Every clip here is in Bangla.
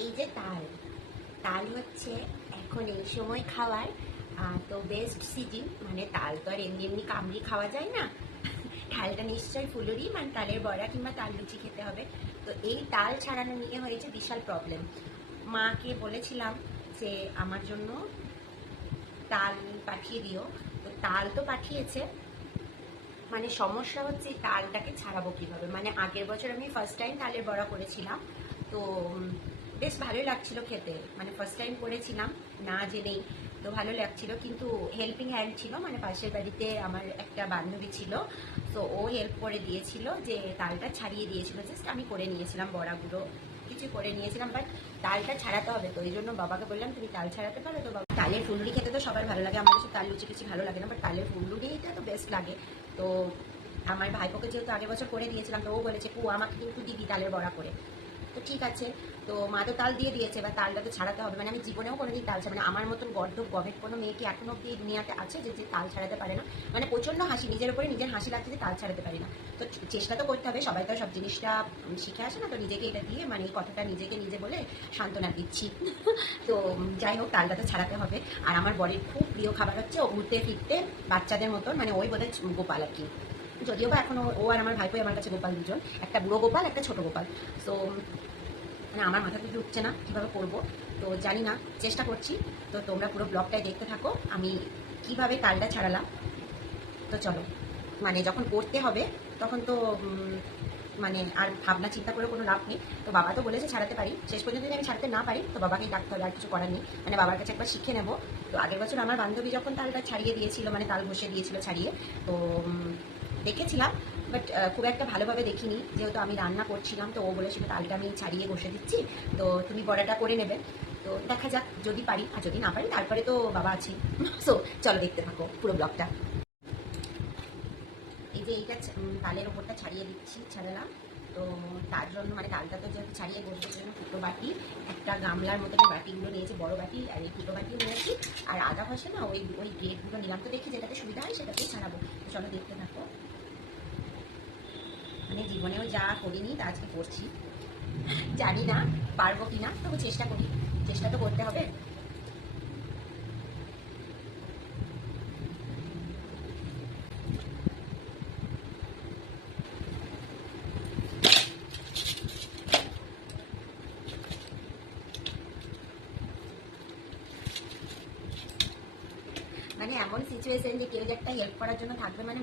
এই যে তাল, তাল হচ্ছে এখন এই সময় খাওয়ার তো বেস্ট সিজন। মানে তাল তো আর এমনি এমনি কামড়ি খাওয়া যায় না, তালটা নিশ্চয়ই ফুলুরি, মানে তালের বড়া কিংবা তাল লুচি খেতে হবে। তো এই তাল ছাড়ানো নিয়ে হয়েছে বিশাল প্রবলেম। মাকে বলেছিলাম যে আমার জন্য তাল পাঠিয়ে দিও, তো তাল তো পাঠিয়েছে। মানে সমস্যা হচ্ছে তালটাকে ছাড়াবো কিভাবে। মানে আগের বছর আমি ফার্স্ট টাইম তালের বড়া করেছিলাম, তো বেশ ভালোই লাগছিল খেতে। মানে ফার্স্ট টাইম করেছিলাম না জেনেই, তো ভালো লাগছিল। কিন্তু হেল্পিং হ্যান্ড ছিল, মানে পাশের বাড়িতে আমার একটা বান্ধবী ছিল, তো ও হেল্প করে দিয়েছিল, যে তালটা ছাড়িয়ে দিয়েছিল। জাস্ট আমি করে নিয়েছিলাম বড়াগুলো, কিছু করে নিয়েছিলাম, বাট তালটা ছাড়াতে হবে। তো এই জন্য বাবাকে বললাম তুমি তাল ছাড়াতে পারো? তো বাবা, তালের ফুলুরি খেতে তো সবার ভালো লাগে, আমার কাছে তাল লুচি কিছু ভালো লাগে না, বাট তালের ফুলুরিটা তো বেস্ট লাগে। তো আমার ভাইপোকে যেহেতু আগের বছর করে দিয়েছিলাম, তো ও বলেছে কু আমাকে কিন্তু দিবি তালের বড়া করে। তো ঠিক আছে, তো মা তো তাল দিয়ে দিয়েছে, এবার তালটা তো ছাড়াতে হবে। মানে আমি জীবনেও কোনোদিন তাল ছাড়া, মানে আমার মতন গর্ধব গভেট কোনো মেয়ে কি এখনো অব্দি এই দুনিয়াতে আছে যে যে তাল ছাড়াতে পারে না? মানে প্রচণ্ড হাসি, নিজের উপরে নিজের হাসি লাগছে যে তাল ছাড়াতে পারি না। তো চেষ্টা তো করতে হবে, সবাই তো সব জিনিসটা শিখে আসে না। তো নিজেকে এটা দিয়ে, মানে এই কথাটা নিজেকে নিজে বলে সান্ত্বনা দিচ্ছি। তো যাই হোক, তালটা তো ছাড়াতে হবে। আর আমার বরের খুব প্রিয় খাবার হচ্ছে ও ঘুরতে ফিরতে বাচ্চাদের মতন, মানে ওই বোধহয় গোপাল আর কি। যদিও বা এখনো ও আর আমার ভাইপোই আমার কাছে গোপাল দুজন, একটা বুড়ো গোপাল একটা ছোট গোপাল। তো মানে আমার মাথাতে ঢুকছে না কীভাবে করবো, তো জানি না, চেষ্টা করছি। তো তোমরা পুরো ব্লগটাই দেখতে থাকো আমি কিভাবে তালটা ছাড়ালাম। তো চলো, মানে যখন করতে হবে তখন তো মানে আর ভাবনা চিন্তা করে কোনো লাভ নেই। তো বাবা তো বলেছে ছাড়াতে পারি, শেষ পর্যন্ত যদি আমি ছাড়তে না পারি তো বাবাকেই ডাকতে হবে, আর কিছু করার নেই। মানে বাবার কাছে একবার শিখে নেবো। তো আগের বছর আমার বান্ধবী যখন তালটা ছাড়িয়ে দিয়েছিল, মানে তাল ঘষে দিয়েছিল ছাড়িয়ে, তো দেখেছিলাম, বাট খুব একটা ভালোভাবে দেখিনি, যেহেতু আমি রান্না করছিলাম। তো ও বলেছিল তালটা আমি ছাড়িয়ে বসে দিচ্ছি, তো তুমি বড়াটা করে নেবে। তো দেখা যাক, যদি পারি, আর যদি না পারি তারপরে তো বাবা আছি। সো চলো দেখতে থাকো পুরো ব্লগটা। এই যে এইটা তালের ওপরটা ছাড়িয়ে দিচ্ছি, ছাড়ালাম। তো তার জন্য মানে তালটা তো যেহেতু ছাড়িয়ে বসবে, জন্য ফুটো বাটি, একটা গামলার মতো বাটিগুলো নিয়েছি, বড় বাটি, আর এই ফুটো বাটিও নিয়েছি। আর আদা ঘষে না ওই ওই গ্রেডগুলো নিলাম, তো দেখি যেটাতে সুবিধা হয় সেটাতেই ছাড়াবো। তো চলো দেখতে থাকো। মানে জীবনেও যা করিনি তা আজকে করছি, জানি না পারবো কি না, তবু চেষ্টা করি, চেষ্টা তো করতে হবে। মানে এমন সিচুয়েশন যে কেউ যে একটা হেল্প করার জন্য থাকবে, মানে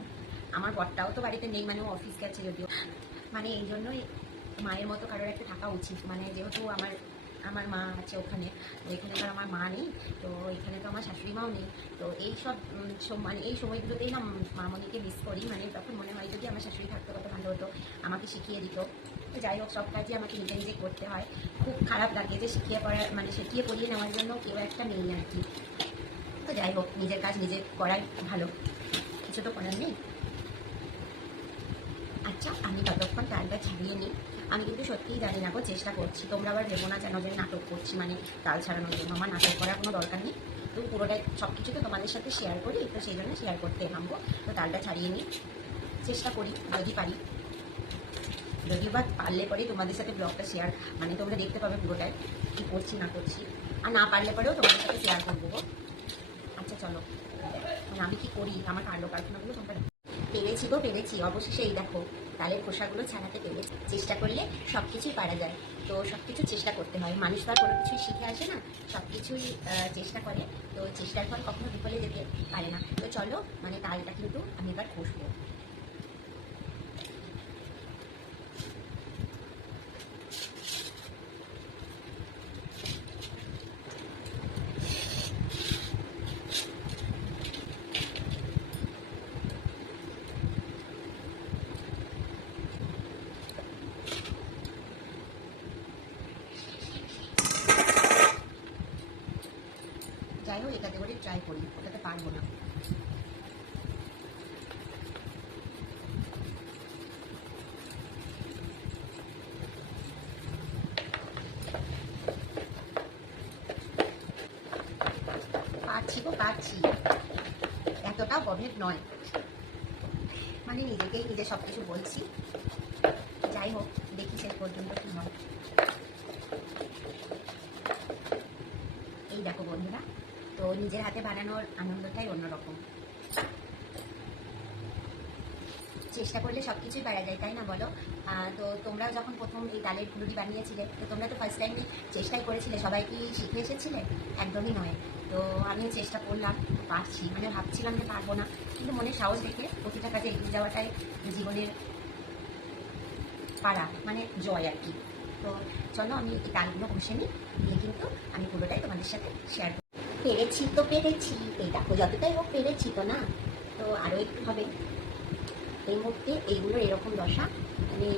আমার বরটাও তো বাড়িতে নেই, মানে ও অফিস গেছে যদিও। মানে এই জন্যই মায়ের মতো কারোর একটা থাকা উচিত। মানে যেহেতু আমার আমার মা আছে ওখানে, তো এখানে তো আমার মা নেই, তো এখানে তো আমার শাশুড়ি মাও নেই। তো এই সব মানে এই সময়গুলোতেই না মামনিকে মিস করি। মানে তখন মনে হয় যদি আমার শাশুড়ি থাকতো কত ভালো হতো, আমাকে শিখিয়ে দিত। তো যাই হোক, সব কাজই আমাকে নিজে নিজে করতে হয়। খুব খারাপ লাগে যে শিখিয়ে পড়ার, মানে শিখিয়ে পড়িয়ে নেওয়ার জন্য কেউ একটা নেই আর কি। তো যাই হোক, নিজের কাজ নিজে করাই ভালো, কিছু তো করার নেই। আচ্ছা, আমি ততক্ষণ তালটা ছাড়িয়ে নিই। আমি কিন্তু সত্যিই জানি না গো, চেষ্টা করছি। তোমরা আবার ভেবো না যেন যে নাটক করছি, মানে তাল ছাড়ানোর জন্য। আমার নাটক করার কোনো দরকার নেই, তো পুরোটাই সব কিছু তো তোমাদের সাথে শেয়ার করি, তো সেই জন্য শেয়ার করতে নামবো। তো তালটা ছাড়িয়ে নিই, চেষ্টা করি যদি পারি। যদিও বা পারলে পরেই তোমাদের সাথে ব্লগটা শেয়ার, মানে তোমরা দেখতে পাবে পুরোটাই কী করছি না করছি। আর না পারলে পরেও তোমাদের সাথে শেয়ার করবো গো। আচ্ছা চলো, মানে আমি কি করি, আমার কাণ্ড কারখানাগুলো তোমরা পেরেছি গো, পেরেছি অবশেষে। এই দেখো, তালের খোসাগুলো ছাড়াতে পেরেছি। চেষ্টা করলে সব কিছুই পারা যায়। তো সব কিছু চেষ্টা করতে হয়, মানুষ তো আর কোনো কিছুই শিখে আসে না, সব কিছুই চেষ্টা করে। তো চেষ্টার ফল কখনো বিফলে যেতে পারে না। তো চলো, মানে তালটা কিন্তু আমি এবার ঘষবো। যাই হোক, এটাতে করে ট্রাই করি, ওটাতে পারবো না। পারছি গো, পারছি, এতটাও গভীর নয়। মানে নিজেকেই নিজে সব কিছু বলছি। যাই হোক, দেখি শেষ পর্যন্ত কী হয়। দেখো বন্ধুরা, তো নিজের হাতে বানানোর আনন্দটাই অন্যরকম। চেষ্টা করলে সব কিছুই পারা যায়, তাই না বলো? তো তোমরা যখন প্রথম এই তালের ফুলুরি বানিয়েছিলে, তো তোমরা তো ফার্স্ট টাইমে চেষ্টাই করেছিলে, সবাই কি শিখে এসেছিলে? একদমই নয়। তো আমিও চেষ্টা করলাম, পারছি, মানে ভাবছিলাম যে পারবো না, কিন্তু মনে সাহস রেখে প্রতিটা কাজে এগিয়ে যাওয়াটাই জীবনের পারা, মানে জয় আর কি। তো চলো আমি এই তালগুলো ঘষে নিই, দিয়ে কিন্তু আমি পুরোটাই তোমাদের সাথে শেয়ার করব। পেরেছি তো পেরেছি, এই দেখো যতটাই হোক পেরেছি তো না, তো আরও একটু হবে। এই মুহূর্তে এইগুলোর এরকম দশা, মানে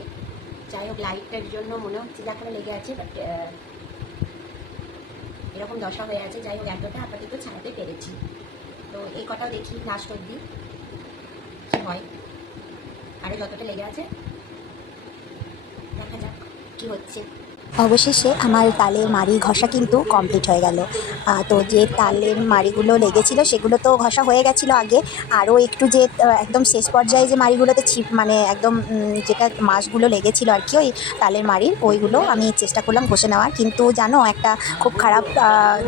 যাই হোক লাইটটার জন্য মনে হচ্ছে যে এখনো লেগে আছে, বাট এরকম দশা হয়ে আছে। যাই হোক এতটা আপাতত ছাড়াতে পেরেছি। তো এই কটাও দেখি লাস্ট অব্দি কী হয়। আরও যতটা লেগে আছে দেখা যাক কী হচ্ছে। অবশেষে আমার তালের মাড়ি ঘষা কিন্তু কমপ্লিট হয়ে গেল। তো যে তালের মাড়িগুলো লেগেছিলো সেগুলো তো ঘষা হয়ে গেছিলো আগে, আরও একটু যে একদম শেষ পর্যায়ে যে মাড়িগুলোতে মানে একদম যেটা মাছগুলো লেগেছিলো আর কি ওই তালের মাড়ির, ওইগুলো আমি চেষ্টা করলাম ঘষে নেওয়ার। কিন্তু জানো একটা খুব খারাপ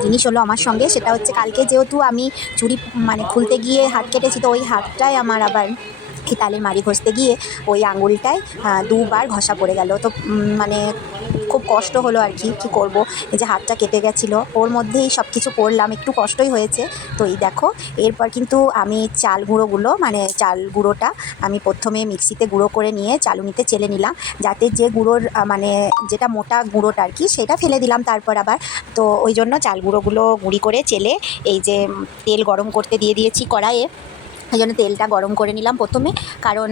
জিনিস হলো আমার সঙ্গে, সেটা হচ্ছে কালকে যেহেতু আমি চুড়ি মানে খুলতে গিয়ে হাত কেটেছি, তো ওই হাতটাই আমার আবার তালের মাড়ি ঘষতে গিয়ে ওই আঙুলটায় 2 বার ঘষা পড়ে গেল। তো মানে খুব কষ্ট হলো আর কি, কী করবো, এই যে হাতটা কেটে গেছিলো, ওর মধ্যেই সব কিছু করলাম, একটু কষ্টই হয়েছে। তো এই দেখো এরপর কিন্তু আমি চাল গুঁড়োগুলো, মানে চাল গুঁড়োটা আমি প্রথমে মিক্সিতে গুঁড়ো করে নিয়ে চালুনিতে চেলে নিলাম, যাতে যে গুঁড়োর মানে যেটা মোটা গুঁড়োটা আর কি সেটা ফেলে দিলাম তারপর আবার। তো ওই জন্য চাল গুঁড়োগুলো গুঁড়ি করে চেলে এই যে তেল গরম করতে দিয়ে দিয়েছি কড়াইয়ে। এই জন্য তেলটা গরম করে নিলাম প্রথমে, কারণ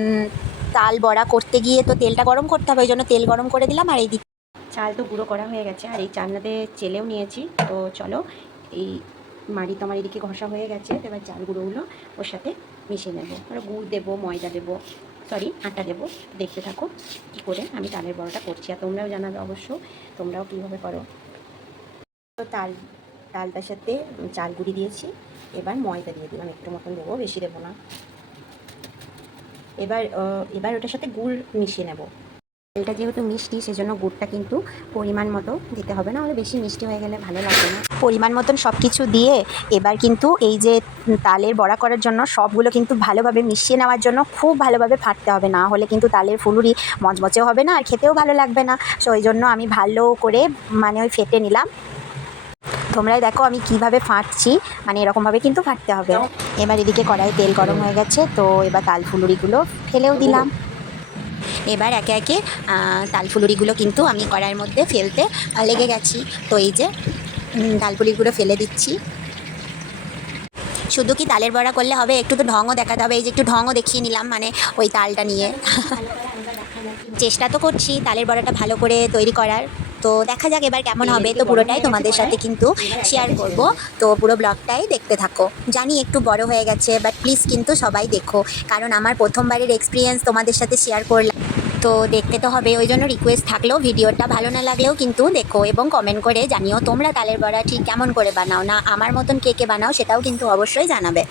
তাল বড়া করতে গিয়ে তো তেলটা গরম করতে হবে, ওই জন্য তেল গরম করে দিলাম। আর এই চাল তো গুঁড়ো করা হয়ে গেছে, আর এই চালনাতে চেলেও নিয়েছি। তো চলো এই মাড়ি তো আমার এদিকে ঘষা হয়ে গেছে, এবার চাল গুঁড়োগুলো ওর সাথে মিশিয়ে নেবো। আর গুড় দেবো, ময়দা দেবো, সরি আটা দেবো। দেখতে থাকো কী করে আমি তালের বড়াটা করছি, আর তোমরাও জানাবে অবশ্য তোমরাও কীভাবে করো। তো তালটার সাথে চাল গুঁড়ি দিয়েছি, এবার ময়দা দিয়ে দিলাম, একটু মতন দেবো, বেশি দেবো না। এবার ওটার সাথে গুড় মিশিয়ে নেব। তেলটা যেহেতু মিষ্টি সেজন্য গুড়টা কিন্তু পরিমাণ মতো দিতে হবে, না হলে বেশি মিষ্টি হয়ে গেলে ভালো লাগবে না। পরিমাণ মতন সব কিছু দিয়ে এবার কিন্তু এই যে তালের বড়া করার জন্য সবগুলো কিন্তু ভালোভাবে মিশিয়ে নেওয়ার জন্য খুব ভালোভাবে ফাটতে হবে, না হলে কিন্তু তালের ফুলুরি মচমচেও হবে না আর খেতেও ভালো লাগবে না। সো ওই জন্য আমি ভালো করে মানে ওই ফেটে নিলাম। তোমরাই দেখো আমি কিভাবে ফাটছি, মানে এরকমভাবে কিন্তু ফাটতে হবে। এবার এদিকে কড়াই তেল গরম হয়ে গেছে, তো এবার তাল ফুলুরিগুলো ফেলেও দিলাম। এবার একে একে তাল ফুলুরিগুলো কিন্তু আমি কড়াইয়ের মধ্যে ফেলতে লেগে গেছি। তো এই যে তাল ফুলুরিগুলো ফেলে দিচ্ছি। শুধু কি তালের বড়া করলে হবে, একটু তো ঢঙও দেখাতে হবে। এই যে একটু ঢঙও দেখিয়ে নিলাম, মানে ওই তালটা নিয়ে চেষ্টা তো করছি তালের বড়াটা ভালো করে তৈরি করার। তো দেখা যাক এবার কেমন হবে। তো পুরোটাই তোমাদের সাথে কিন্তু শেয়ার করব, তো পুরো ব্লগটাই দেখতে থাকো। জানি একটু বড় হয়ে গেছে, বাট প্লিজ কিন্তু সবাই দেখো, কারণ আমার প্রথমবারের এক্সপিরিয়েন্স তোমাদের সাথে শেয়ার করলাম, তো দেখতে তো হবে। ওই জন্য রিকোয়েস্ট থাকলেও ভিডিওটা ভালো না লাগলেও কিন্তু দেখো, এবং কমেন্ট করে জানিও তোমরা তালের বড়া ঠিক কেমন করে বানাও, না আমার মতন কে কে বানাও সেটাও কিন্তু অবশ্যই জানাবে।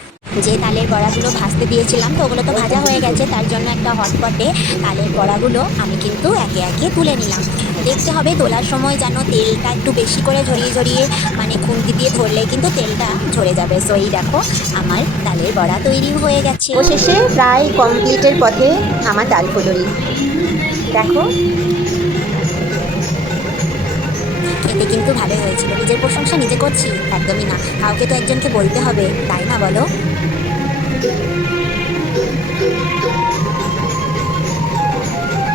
যে তালের বড়াগুলো ভাজতে দিয়েছিলাম, তো ওগুলো তো ভাজা হয়ে গেছে, তার জন্য একটা হটপটে তালের বড়াগুলো আমি কিন্তু একে একে তুলে নিলাম। দেখতে হবে তোলার সময় যেন তেলটা একটু বেশি করে ঝরিয়ে ঝরিয়ে, মানে খুন্তি দিয়ে ধরলে কিন্তু তেলটা ঝরে যাবে। সো এই দেখো আমার তালের বড়া তৈরি হয়ে গেছে। অবশেষে প্রায় কমপ্লিটের পথে আমার তাল ফুলুরি। দেখো খেতে কিন্তু ভালোই হয়েছিল। নিজের প্রশংসা নিজে করছি একদমই না, কাউকে তো একজনকে বলতে হবে, তাই না বলো?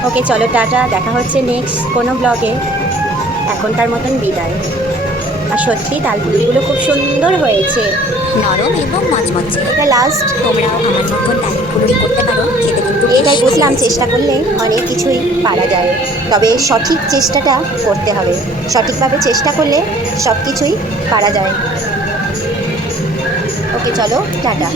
ওকে চলো টাটা, দেখা হচ্ছে নেক্সট কোনো ব্লগে। এখনকার মতন বিদায়। আর সত্যি তালপুরিগুলো খুব সুন্দর হয়েছে, নরম এবং মচমচে। এটা লাস্ট, তোমরাও আমার মতন তালের ফুলুরি করতে পারো, খেতে কিন্তু এটাই বুঝলাম, চেষ্টা করলে অনেক কিছুই পারা যায়, তবে সঠিক চেষ্টাটা করতে হবে। সঠিকভাবে চেষ্টা করলে সব কিছুই পারা যায়। ওকে চলো টাটা।